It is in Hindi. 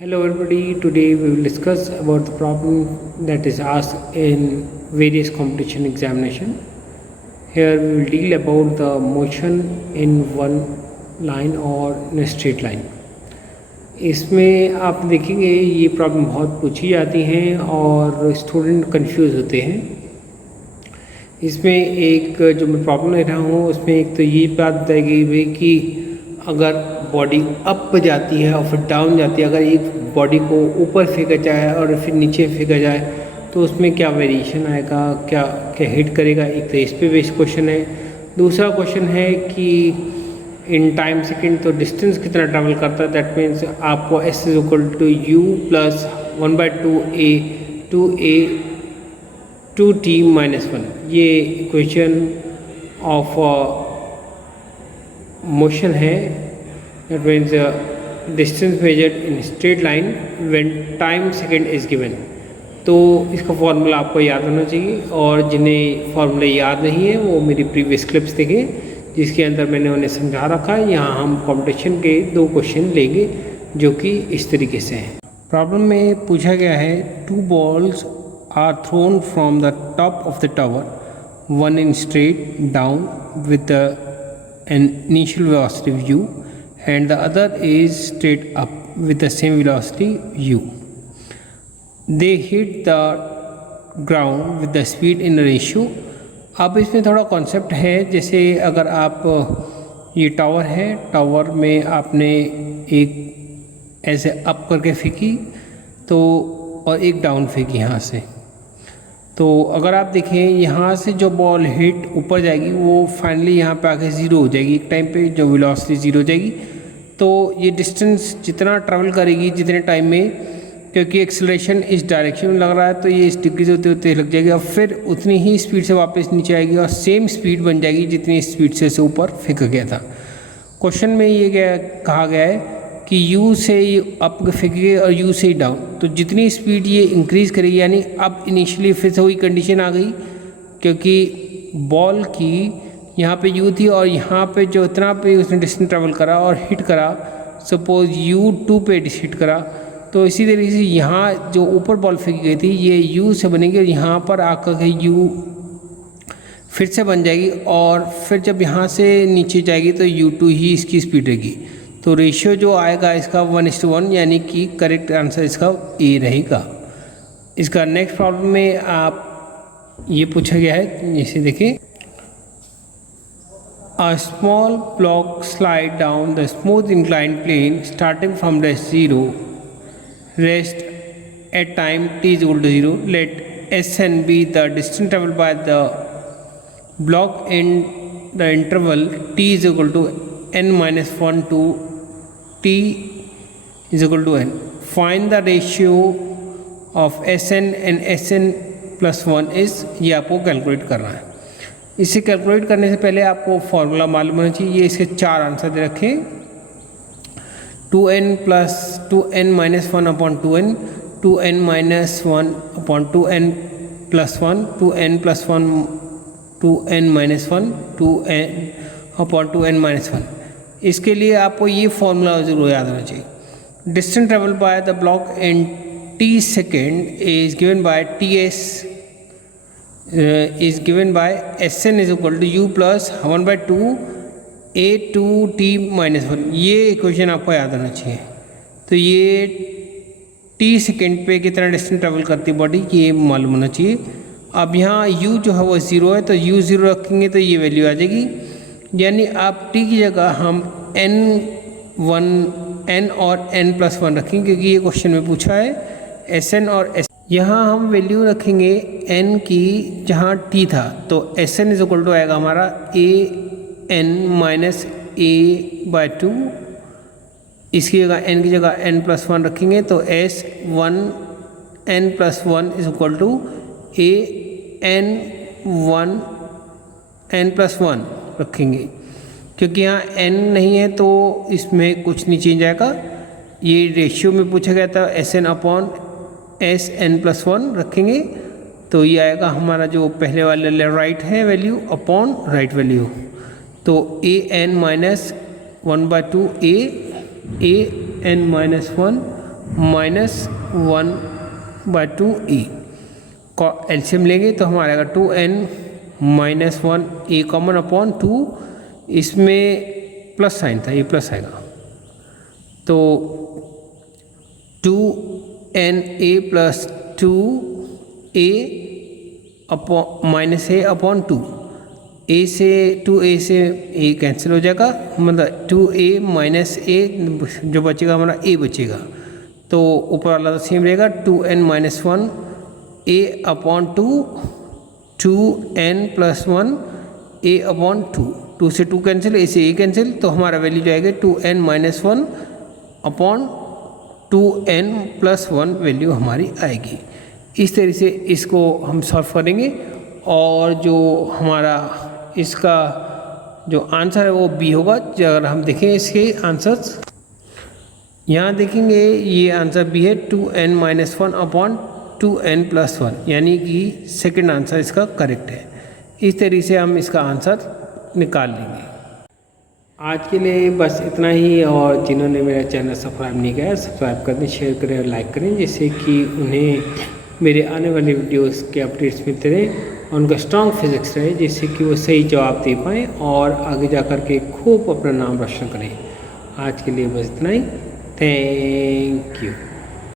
Hello everybody, today we will discuss about the problem that is asked in various competition examination. Here we will deal about the motion in one line or in a straight line. इसमें आप देखेंगे ये प्रॉब्लम बहुत पूछी जाती हैं और स्टूडेंट कंफ्यूज होते हैं। इसमें एक जो मैं प्रॉब्लम ले रहा हूँ उसमें एक तो ये बात बताई गई है कि अगर बॉडी अप जाती है और फिर डाउन जाती है, अगर एक बॉडी को ऊपर फेंका जाए और फिर नीचे फेंका जाए तो उसमें क्या वेरिएशन आएगा, क्या क्या हिट करेगा। एक तो इस पे बेस्ड क्वेश्चन है। दूसरा क्वेश्चन है कि इन टाइम सेकेंड तो डिस्टेंस कितना ट्रैवल करता है। दैट मीन्स आपको s is equal to u plus 1/2a 2a 2t minus 1। ये इक्वेशन ऑफ मोशन है। That means distance measured in straight line when time second is given. तो इसका फॉर्मूला आपको याद होना चाहिए, और जिन्हें फॉर्मूले याद नहीं है वो मेरी प्रीवियस क्लिप्स देखें जिसके अंदर मैंने उन्हें समझा रखा है। यहाँ हम कंपटीशन के 2 क्वेश्चन लेंगे जो कि इस तरीके से हैं। प्रॉब्लम में पूछा गया है 2 balls are thrown from the top of the tower, one in straight down with an initial velocity u and the other is straight up with the same velocity u. They hit the ground with the speed in a ratio. अब इसमें थोड़ा कॉन्सेप्ट है, जैसे अगर आप ये टावर है, टावर में आपने एक ऐसे अप करके फेंकी तो और एक डाउन फेंकी यहाँ से, तो अगर आप देखें यहाँ से जो बॉल हिट ऊपर जाएगी वो फाइनली यहाँ पे आके ज़ीरो हो जाएगी। एक टाइम पे जो वेलोसिटी ज़ीरो हो जाएगी, तो ये डिस्टेंस जितना ट्रैवल करेगी जितने टाइम में, क्योंकि एक्सेलरेशन इस डायरेक्शन में लग रहा है तो ये इस डिक्रीज होते होते लग जाएगी और फिर उतनी ही स्पीड से वापस नीचे आएगी और सेम स्पीड बन जाएगी जितनी स्पीड से ऊपर फेंका गया था। क्वेश्चन में ये कहा गया है कि u से ये अप फेंकेगी और u से डाउन, तो जितनी स्पीड ये इंक्रीज़ करेगी, यानी अब इनिशियली फिर से वही कंडीशन आ गई क्योंकि बॉल की यहाँ पे u थी और यहाँ पे जो इतना पे उसने डिस्टेंस ट्रैवल करा और हिट करा, सपोज u2 पे हिट करा, तो इसी तरीके से यहाँ जो ऊपर बॉल फेंकी गई थी ये u से बनेगी और यहाँ पर आकर के u फिर से बन जाएगी और फिर जब यहाँ से नीचे जाएगी तो u2 ही इसकी स्पीड रहेगी। तो रेशियो जो आएगा इसका 1:1, यानी कि करेक्ट आंसर इसका ए रहेगा। इसका नेक्स्ट प्रॉब्लम में आप ये पूछा गया है, जैसे देखिए, a small block slide down the smooth inclined plane starting from dash 0 rest at time t is equal to 0. Let Sn be the distance traveled by the block in the interval t is equal to n-1 to t is equal to n. Find the ratio of Sn and Sn plus 1 is, ये आपको कैलकुलेट करना है। इसे कैलकुलेट करने से पहले आपको फॉर्मूला मालूम होना चाहिए। ये इसके 4 आंसर दे रखे, 2n plus 2n minus 1 upon 2n, 2n minus 1 upon 2n plus 1, 2n plus 1, 2n minus 1, 2n upon 2n minus 1। इसके लिए आपको ये फॉर्मूला ज़रूर याद होना चाहिए। Distance travel by the block in t second is given by ts is given by Sn is equal to u plus 1/2 a 2t minus 1। ये इक्वेशन आपको याद होना चाहिए। तो ये t सेकेंड पे कितना डिस्टेंस ट्रैवल करती है बॉडी, ये मालूम होना चाहिए। अब यहाँ u जो है वो 0 है, तो u 0 रखेंगे तो ये वैल्यू आ जाएगी, यानी आप t की जगह हम n और n+1 रखेंगे क्योंकि ये क्वेश्चन में पूछा है Sn और S। यहाँ हम वैल्यू रखेंगे n की जहाँ t था, तो Sn इज इक्वल टू आएगा हमारा an माइनस a/2। इसकी जगह n की जगह n+1 रखेंगे तो S1 n+1 is equal to n+1 रखेंगे, क्योंकि यहाँ n नहीं है तो इसमें कुछ नहीं चेंज आएगा। ये रेशियो में पूछा गया था Sn अपॉन Sn+1 रखेंगे, तो ये आएगा हमारा जो पहले वाले राइट है वैल्यू अपॉन राइट वैल्यू, तो an minus 1/2 a n-1 -1/2 का एलसीएम लेंगे तो हमारा आएगा 2n-1 कॉमन अपॉन 2, इसमें प्लस साइन था, ये प्लस आएगा, तो 2na + 2a upon -a/2, a से 2a से a कैंसिल हो जाएगा, मतलब 2a - a जो बचेगा हमारा a बचेगा, तो ऊपर वाला तो सेम रहेगा 2n-1 a/2 2n + 1 a/2, 2 से 2 कैंसिल, a से a कैंसिल, तो हमारा वैल्यू जो आएगा 2n-1 अपॉन 2n + 1 वैल्यू हमारी आएगी। इस तरह से इसको हम सॉल्व करेंगे और जो हमारा इसका जो आंसर है वो बी होगा। अगर हम देखें इसके आंसर्स, यहाँ देखेंगे ये आंसर बी है 2n-1 अपॉन 2n + 1, यानी कि सेकंड आंसर इसका करेक्ट है। इस तरीके से हम इसका आंसर निकाल लेंगे। आज के लिए बस इतना ही, और जिन्होंने मेरा चैनल सब्सक्राइब नहीं किया है सब्सक्राइब कर दें, शेयर करें और लाइक करें, जिससे कि उन्हें मेरे आने वाले वीडियोस के अपडेट्स मिलते रहें और उनका स्ट्रॉन्ग फिजिक्स रहे, जिससे कि वो सही जवाब दे पाएँ और आगे जा कर के खूब अपना नाम रोशन करें। आज के लिए बस इतना ही। Thank you.